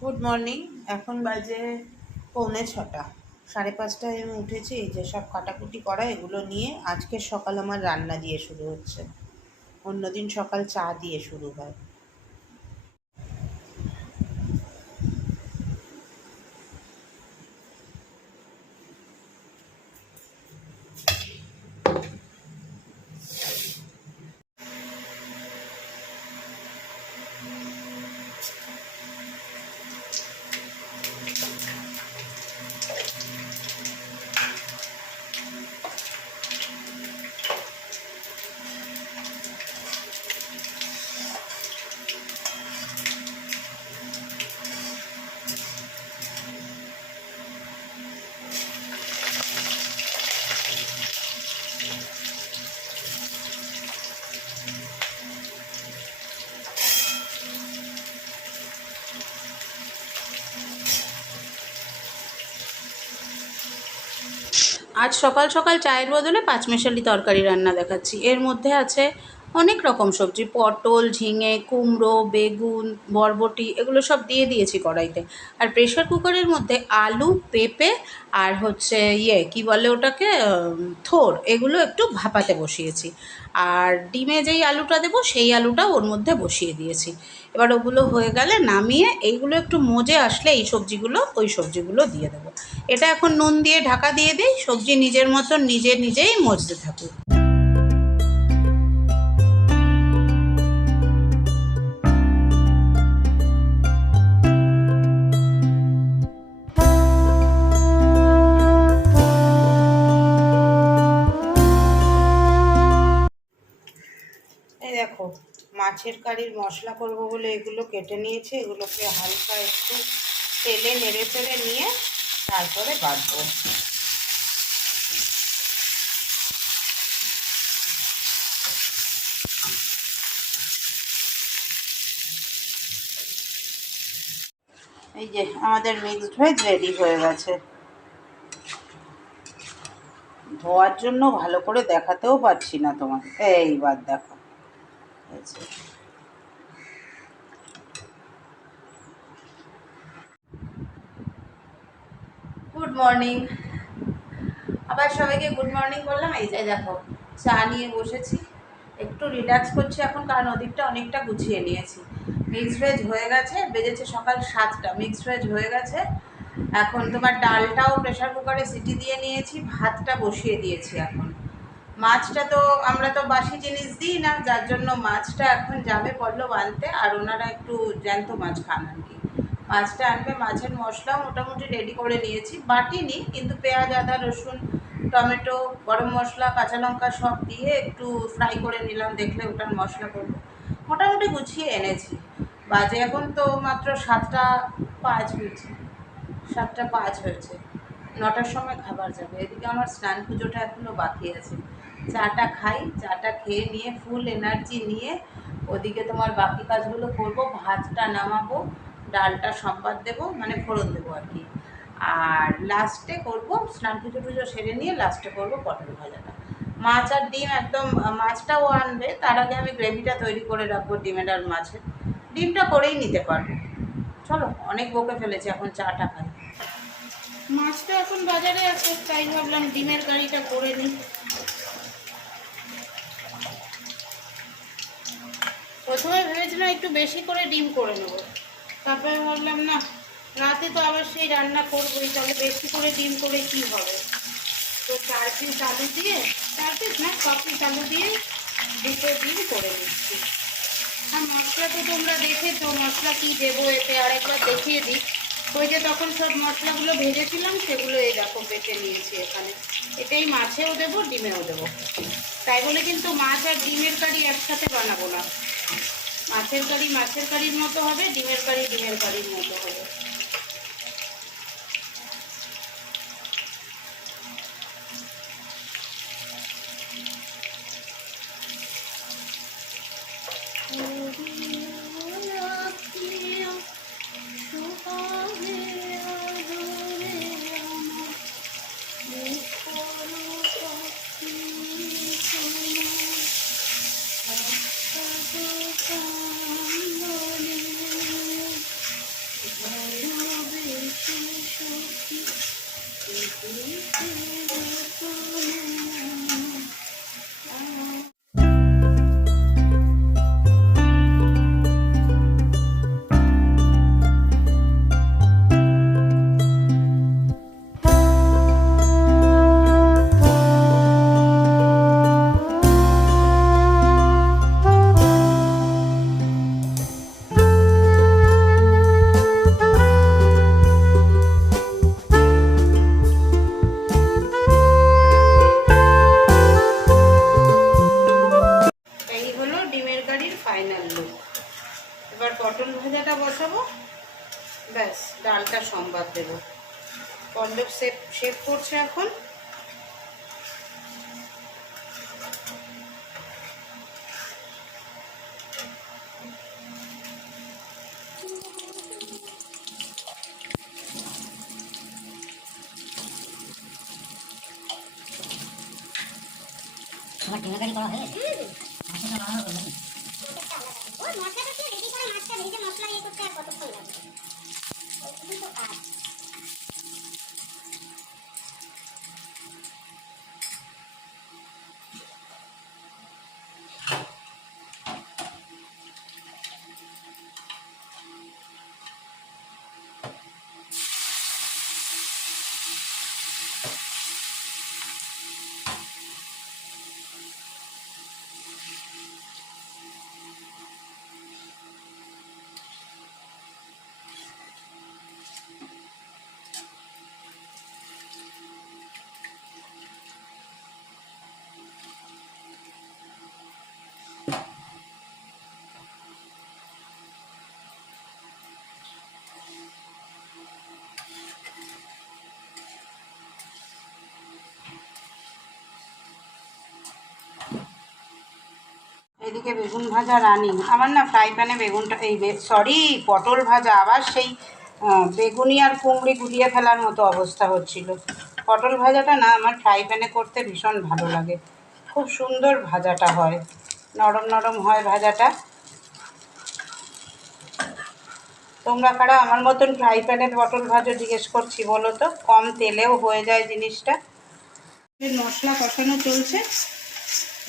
Good morning এখন বাজে পৌনে ছটা। সাড়ে পাঁচটায় আমি উঠেছি যেসব কাটাকুটি করা, এগুলো নিয়ে আজকে সকাল আমার রান্না দিয়ে শুরু হচ্ছে। অন্যদিন সকাল চা দিয়ে শুরু হয়। আজ সকাল সকাল চায়ের বদলে পাঁচমেশালি তরকারি রান্না দেখাচ্ছি। এর মধ্যে আছে অনেক রকম সবজি, পটল, ঝিঙে, কুমড়ো, বেগুন, বরবটি, এগুলো সব দিয়ে দিয়েছি কড়াইতে। আর প্রেশার কুকারের মধ্যে আলু, পেঁপে আর হচ্ছে ইয়ে কি বলে ওটাকে থোর, এগুলো একটু ভাপাতে বসিয়েছি। আর ডিমে যেই আলুটা দেবো, সেই আলুটা ওর মধ্যে বসিয়ে দিয়েছি। এবার ওগুলো হয়ে গেলে নামিয়ে এইগুলো একটু মজে আসলে এই সবজিগুলো, ওই সবজিগুলো দিয়ে দেবো। এটা এখন নুন দিয়ে ঢাকা দিয়ে দিই, সবজি নিজের মতন নিজে নিজেই মজতে থাকুক। মাছের কারির মশলা করব বলে এগুলো কেটে নিয়েছি, এগুলোকে হালকা একটু তেলে নেড়ে চেড়ে নিয়ে তারপরে বাটবো। এই যে আমাদের মিক্সড ভেজ রেডি হয়ে গেছে। ধোয়ার জন্য ভালো করে দেখাতেও পারছি না তোমাকে। এইবার দেখো। হয়েছে। গুড মর্নিং আবার সবাইকে গুড মর্নিং বললাম। এই যে দেখো, চা নিয়ে বসেছি। একটু রিল্যাক্স করছি এখন, কারণ ওদিকটা অনেকটা গুছিয়ে নিয়েছি। মিক্সড ভেজ হয়ে গেছে, বেজেছে সকাল সাতটা। মিক্সড ভেজ হয়ে গেছে। এখন তোমার ডালটাও প্রেশার কুকারে সিটি দিয়ে নিয়েছি, ভাতটা বসিয়ে দিয়েছি এখন। মাছটা তো আমরা তো বাসি জিনিস দিই না, যার জন্য মাছটা এখন যাবে পল্লব আনতে আর ওনারা একটু জ্যান্ত মাছ খান আর কি। মাছটা আনবে, মাছের মশলাও মোটামুটি রেডি করে নিয়েছি। বাটিনি কিন্তু পেঁয়াজ, আদা, রসুন, টমেটো, গরম মশলা, কাঁচা লঙ্কা সব দিয়ে একটু ফ্রাই করে নিলাম, দেখলে ওটার মশলা করব মোটামুটি গুছিয়ে এনেছি। বাজে এখন তো মাত্র সাতটা পাঁচ হয়েছে। সাতটা পাঁচ হয়েছে। নটার সময় খাবার যাবে। এদিকে আমার স্নান পুজোটা এখনও বাকি আছে। চাটা খাই, চাটা খেয়ে নিয়ে ফুল এনার্জি নিয়ে ওদিকে তোমার বাকি কাজগুলো করব, ভাতটা নামাবো, ডালটা সম্বাদ দেবো মানে ফোড়ন দেবো আর কি। আর লাস্টে করব, স্নান পুজো টুজো সেরে নিয়ে লাস্টে করব পটল ভাজাটা। মাছ আর ডিম একদম, মাছটাও আনবে, তার আগে আমি গ্রেভিটা তৈরি করে রাখব ডিমের আর মাছের। ডিমটা করেই নিতে পারব। চলো, অনেক বকে ফেলেছি, এখন চাটা খাই। মাছটা এখন বাজারে আছে, তাই ভাবলাম ডিমের গাড়িটা করে নিই। প্রথমে ভেবেছিলাম একটু বেশি করে ডিম করে নেব। তারপরে ভাবলাম, না, রাতে তো আবার সেই রান্না করবোই, তাহলে বেশি করে ডিম করে কি হবে? তো চার পিস আলু দিয়ে চার পিস না ছ পিস আলু দিয়ে দুটো ডিম করে নিচ্ছি। আর মশলা তো তোমরা দেখেছ, মশলা কি দেবো এতে আরেকবার দেখিয়ে দিই। ওই যে তখন সব মশলাগুলো ভেজেছিলাম, সেগুলো এই দেখো বেটে নিয়েছি এখানে। এটাই মাছেও দেবো, ডিমেও দেবো। তাই বলে কিন্তু মাছ আর ডিমের কারি একসাথে বানাবো না। মাছের কারি মাছের কারির মতো হবে ডিমের কারি ডিমের কারির মতো হবে। শেপ করছে এখন। আমার করা হয়ে গেছে মাছটা বানানো হলো নাকি? ওই মশলাটা কি রেডি করে মাছটা ভেজে মশলা ইয়ে করতে আর কতক্ষণ লাগবে ওইটুকুই তো কাজ এদিকে বেগুন ভাজা রানি। আমার না ফ্রাই প্যানে বেগুনটা, এই সরি পটল ভাজা। আবার সেই বেগুনি আর কুমড়ি গুলিয়ে ফেলার মতো অবস্থা হচ্ছিল। পটল ভাজাটা না আমার ফ্রাই প্যানে করতে ভীষণ ভালো লাগে। খুব সুন্দর ভাজাটা হয়। নরম নরম হয় ভাজাটা। তোমরা কারা আমার মতন ফ্রাই প্যানে পটল ভাজা জিজ্ঞেস করছি বলো তো? কম তেলেও হয়ে যায় জিনিসটা। মশলা কষানো চলছে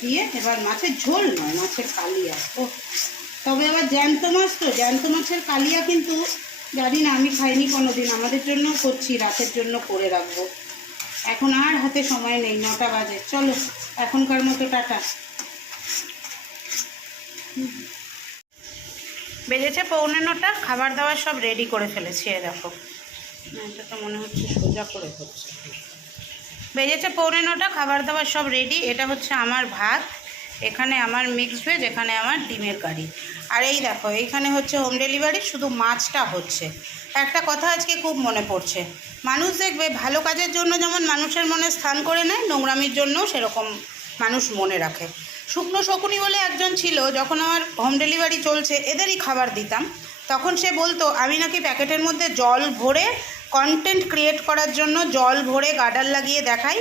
দিয়ে এবার মাছের ঝোল নয় মাছের কালিয়া। ও তবে এবার জ্যান্ত মাছ তো জ্যান্ত মাছের কালিয়া কিন্তু জানি না আমি খাইনি কোনো দিন আমাদের জন্য করছি রাতের জন্য করে রাখব। এখন আর হাতে সময় নেই নটা বাজে। চলো এখনকার মতো টাটা। বেজেছে পৌনে নটা খাবার দাবার সব রেডি করে ফেলেছি এ দেখো। এটা তো মনে হচ্ছে সোজা করে হচ্ছে। বেজেছে পৌনে নটা খাবার দাবার সব রেডি এটা হচ্ছে আমার ভাত, এখানে আমার মিক্স ভেজ এখানে আমার ডিমের কারি। আর এই দেখো, এইখানে হচ্ছে হোম ডেলিভারি শুধু মাছটা হচ্ছে। একটা কথা আজকে খুব মনে পড়ছে, মানুষ দেখবে ভালো কাজের জন্য যেমন মানুষের মনে স্থান করে নেয়, নোংরামির জন্যও সেরকম মানুষ মনে রাখে। শুকনো শকুনি বলে একজন ছিল, যখন আমার হোম ডেলিভারি চলছে, এদেরই খাবার দিতাম, তখন সে বলতো, আমি নাকি প্যাকেটের মধ্যে জল ভরে কন্টেন্ট ক্রিয়েট করার জন্য জল ভরে গার্ডার লাগিয়ে দেখাই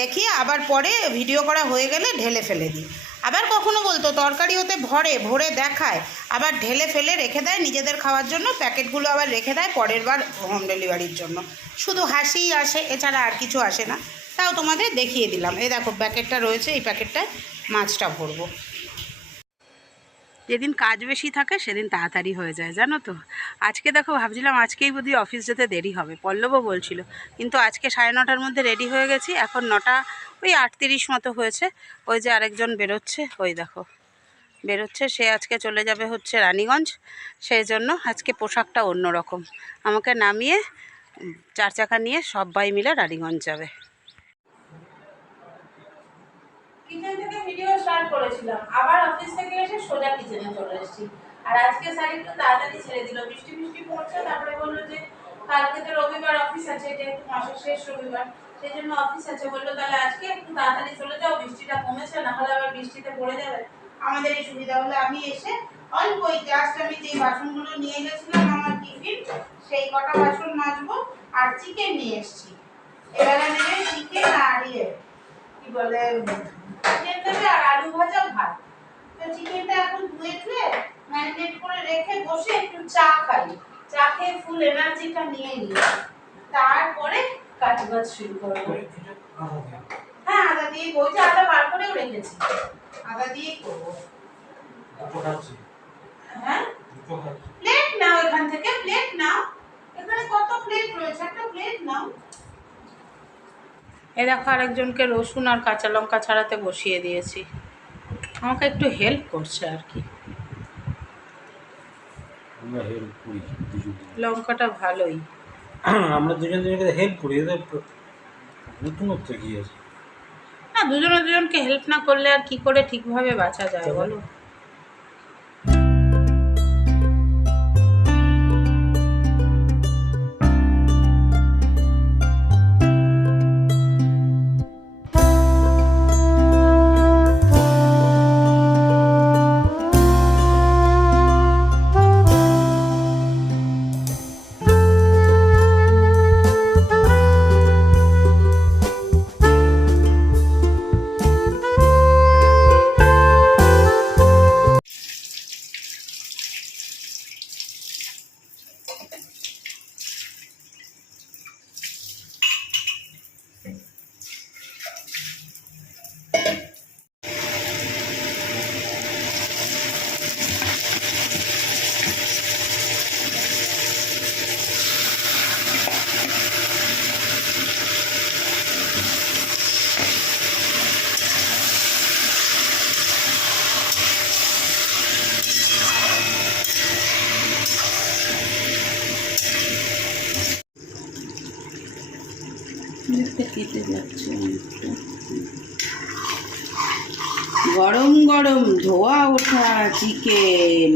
দেখিয়ে আবার পরে ভিডিও করা হয়ে গেলে ঢেলে ফেলে দিই। আবার কখনো বলতো, তরকারি ওতে ভরে ভরে দেখায়, আবার ঢেলে ফেলে রেখে দেয়, নিজেদের খাওয়ার জন্য প্যাকেটগুলো আবার রেখে দেয় পরের বার হোম ডেলিভারির জন্য। শুধু হাসিই আসে, এছাড়া আর কিছু আসে না। তাও তোমাদের দেখিয়ে দিলাম। এই দেখো প্যাকেটটা রয়েছে, এই প্যাকেটটায় মাছটা ভরবো। যেদিন কাজ বেশি থাকে সেদিন তাড়াতাড়ি হয়ে যায়, জানো তো? আজকে দেখো ভাবছিলাম আজকেই বোধহয় অফিস যেতে দেরি হবে, পল্লবও বলছিল। কিন্তু আজকে সাড়ে নটার মধ্যে রেডি হয়ে গেছি, এখন নটা, ওই আটত্রিশ মতো হয়েছে। ওই যে আরেকজন বেরোচ্ছে, ওই দেখো। বেরোচ্ছে, সে আজকে চলে যাবে হচ্ছে রানীগঞ্জ। সেই জন্য আজকে পোশাকটা অন্যরকম। আমাকে নামিয়ে, চার চাকা নিয়ে সবাই মিলে রানীগঞ্জ যাবে। কিচেন থেকে ভিডিও স্টার্ট করেছিলাম। আবার অফিস থেকে এসে সোজা কিচেনে চলে এসেছি। আর আজকে স্যার একটু তাড়াতাড়ি ছেড়ে দিল। বৃষ্টি বৃষ্টি পড়ছে, তারপরে বলল যে কালকে তো রবিবার অফিস আছে, এটা একটু মাসের শেষ রবিবার। সেই জন্য অফিস আছে। বলল, তাহলে আজকে একটু তাড়াতাড়ি চলে যাও, বৃষ্টিটা কমেছে, না হলে আবার বৃষ্টিতে পড়ে যাবে। আমাদের এই সুবিধা হলো আমি এসে অল্প ওই জাস্ট আমি যেই বাসনগুলো নিয়ে গেছিলাম আমার টিফিন, সেই কটা বাসন মাজবো আর চিকেন নিয়ে এসেছি। এবারে নেবে চিকেন আর ইয়ে কি বলে চিকেন দেবে আর আলু ভাজা ভাত। তো চিকেনটা এখন ধুয়ে ধুয়ে ম্যারিনেট করে রেখে বসে একটু চা খাই। চা খেয়ে ফুল এনার্জিটা নিয়ে নিই। তারপরে কাজ বাজ শুরু করব। হ্যাঁ আদা দিয়ে ওই যে আদা বার করেও রেখেছি। আদা দিয়েই করব। হ্যাঁ? প্লেট নাও এখান থেকে প্লেট নাও। এখানে কত প্লেট রয়েছে? একটা প্লেট নাও। এ দেখো আরেকজনকে রসুন আর কাঁচা লঙ্কা ছাড়াতে বসিয়ে দিয়েছি। আমাকে একটু হেল্প করছে আর কি। আমরা হেল্প করি লঙ্কাটা ভালোই। আমরা দুজন দুজনকে হেল্প করি নতুনত্ব কি আছে না দুজনে দুজনকে হেল্প না করলে আর কি করে ঠিকভাবে বাঁচা যায় বলো? একটা কেটে যাচ্ছে। গরম গরম ধোয়া ওঠা চিকেন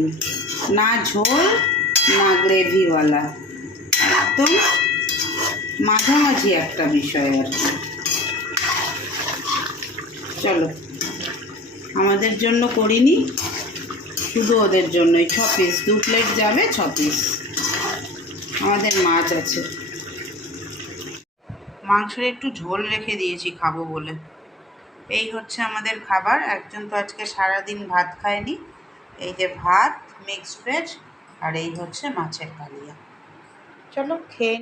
না ঝোল, না গ্রেভিওয়ালা। একদম মাঝামাঝি একটা বিষয় আর কি। চলো, আমাদের জন্য করিনি। শুধু ওদের জন্যই। ছ পিস দু প্লেট যাবে, ছ পিস আমাদের মাছ আছে। মাংসের একটু ঝোল রেখে দিয়েছি খাব বলে। এই হচ্ছে আমাদের খাবার। একজন তো আজকে সারাদিন ভাত খায়নি। এই যে ভাত মিক্সড ভেজ আর এই হচ্ছে মাছের কালিয়া। চলো খেয়ে